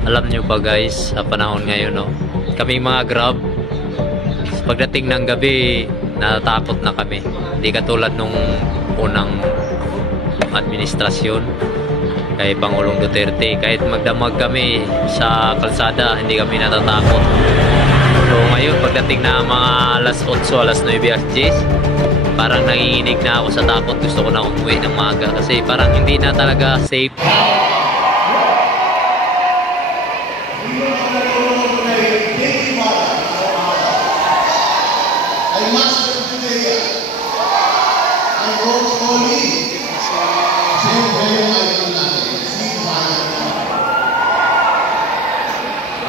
Alam nyo ba guys, sa panahon ngayon, no, kami mga Grab, pagdating ng gabi, natatakot na kami. Hindi katulad nung unang administrasyon kay Pangulong Duterte. Kahit magdamag kami sa kalsada, hindi kami natatakot. So ngayon, pagdating na mga alas 8, alas 9, alas 10, parang nanginginig na ako sa takot. Gusto ko na umuwi ng maga kasi parang hindi na talaga safe.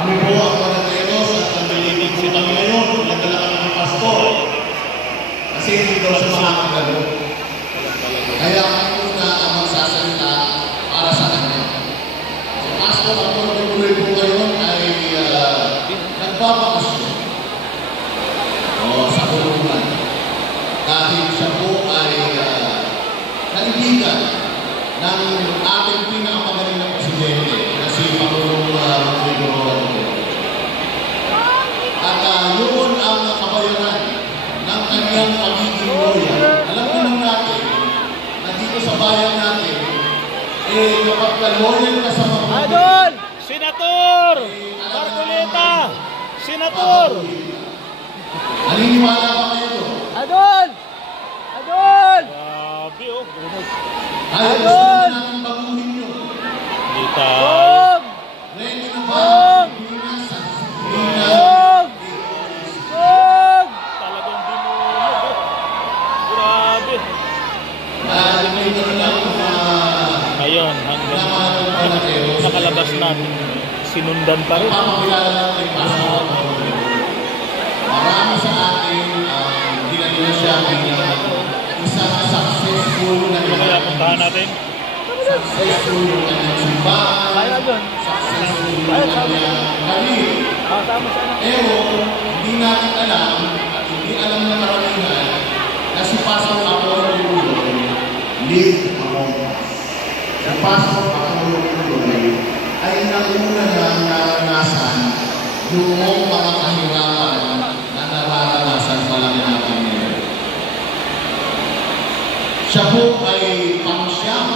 Kami po ang Panateros at nalilinig si kami ngayon, nagdala kami ng pastor. Kasi hindi daw siya makakagalo. Kaya kami muna ang magsasalita para sa kanya. Si pastor ang tuloy po ngayon ay nagbabakasyon sa kulungan. Dahil siya po ay kaibigan ng ating pinakamagaling na presidente na si Pangulong Rodrigo Duterte. At yun ang kabayaran ng kanyang pagiging loyal. Alam naman natin na dito sa bayan natin, kapag ka-loyal ka sa mga Adol! Senator! Marcoleta! Senator! Naniniwala ba kayo doon? Adol! Adol! Grabe oh. Ayaw gusto namin baguhin nyo. Hindi tayo. Ready na ba? Talagang binulog. Grabe. Ngayon, hanggang nakalabas natin, sinundan pa rin. Marami sa atin ginagawa siya bilang isang successful na Kaya puntahan natin. successful yung kanyang simbahan, successful yung kanyang karir. Pero hindi natin alam at hindi alam ng karamihan na si Pastor Apollo Kibuloy lived among us. Si Pastor Apollo Kibuloy ay nauna ng naranasan yung mga kahirapan na nararanasan pa lang natin ngayon. Siya po ay pangsyam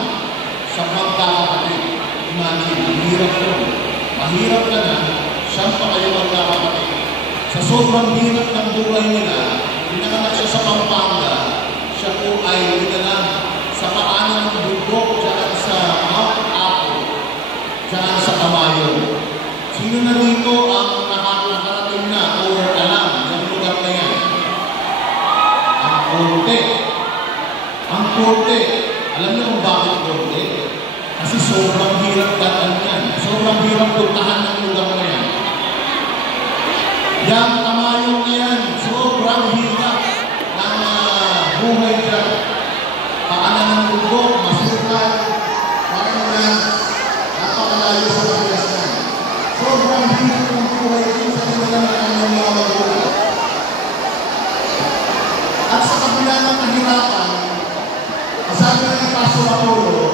sa magkakapatid. Imagine, mahirap ko. Mahirap ka na, siyam pa kayo magkakapatid. Sa sobrang hirap ng buhay nila, pinanganak siya sa Pampanga, siya po ay dinala sa paanan ng bundok dyan sa Mount Apo, dyan sa Tamayo. Sino na dito ang nakakarating na o alam sa lugar na yan? Ang Korte. Ang Korte. Alam niyo kung bakit Korte? Kasi sobrang hirap daan yan. Sobrang hirap puntahan ng lugar na yan. Yang Tamayo na yan, sobrang hirap ng buhay dyan. Paanan ng bundok, masukan, parang napakalayo sa Pangasinan. Sobrang hirap ng buhay dyan sa kanila ng kanyang mga magulang. At sa kabila ng kahirapan, sabi ng Pastor Apollo,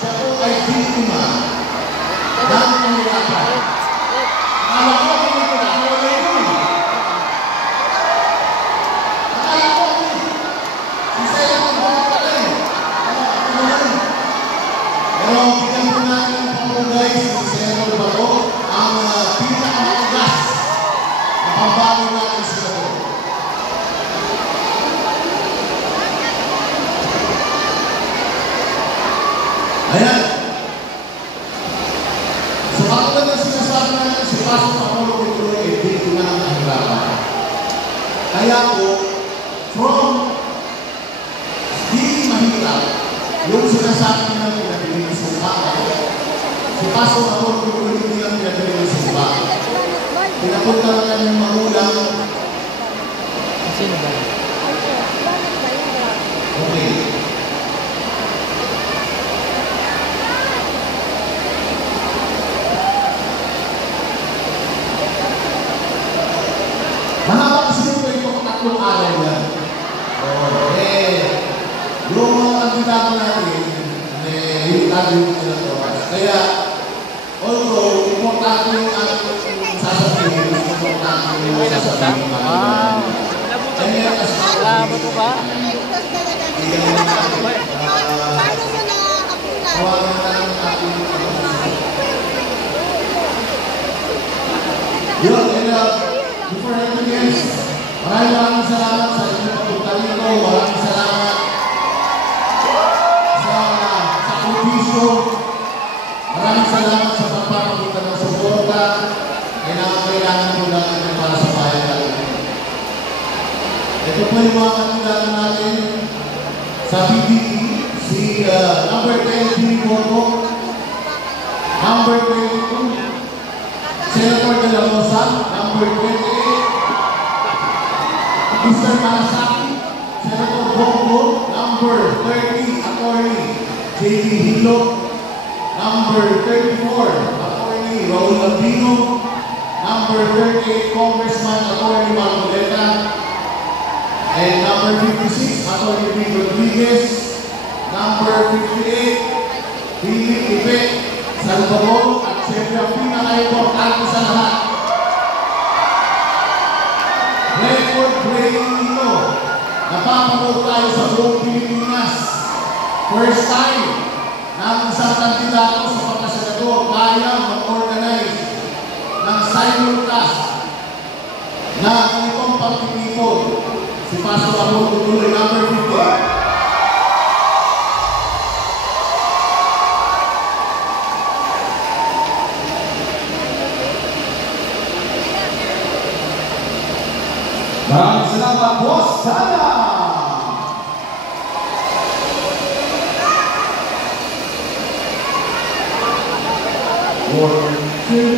siya po ay biktima ng kahirapan. Akala ko kung ito na ako ay yun. Akala ko sisaya ng buhay pala eh. Pero bigyan po natin ang pamugay sa Senator Bato ang pinakamatigas na pambago natin sila po. Ayan. So katulad ng sinasabi natin si Pastor Apollo Kibuloy ay biktima ng kahirapan. Kaya po, from hindi mahirap, yung sinasabi ng pinagaling ng simbahan, si Pastor Apollo Kibuloy hindi lang pinagaling ng simbahan. Pinapunta ng kanyang magulang. Sino ba? Okay. Mahaba kasi ito tatlong araw yan. Yung mga kandidato natin, yung tayo yung Kaya, although, importante yung ating sasabihin. Mas importante yung sasabihin ng ating Wow. Salamat po ba? tawagan na ng ating yun, and before anything else, maraming salamat sa inyong pagpunta dito. Maraming salamat sa sakripisyo. Maraming salamat sa pagpapakita ng suporta. Kailangan po natin para sa bayan natin. Ito po yung mga kandidato natin sa PBE. Si number 10, Pili Borgo. Number 22, Senator De La Rosa. Number 28, Mr. Malasaki. Senator Bongo. Number 30, Attorney J.D. Hilo. Number 34, Attorney Raul Albino. Number 38, Congressman Attorney Marcoleta. And number 56, Attorney Vic Rodriguez. Number 58, Philip Ipe Salvador. At siyempre ang pinaka-importante sa lahat, record-breaking nito. Napapanood tayo sa buong Pilipinas. First time na ang isang kandidato sa pagkasenador kaya mag-organize ng simulcast na ganitong pagtitipon. Si Pastor Abon Tutuloy, number 58. Maraming salamat, Boss Sana! One, two,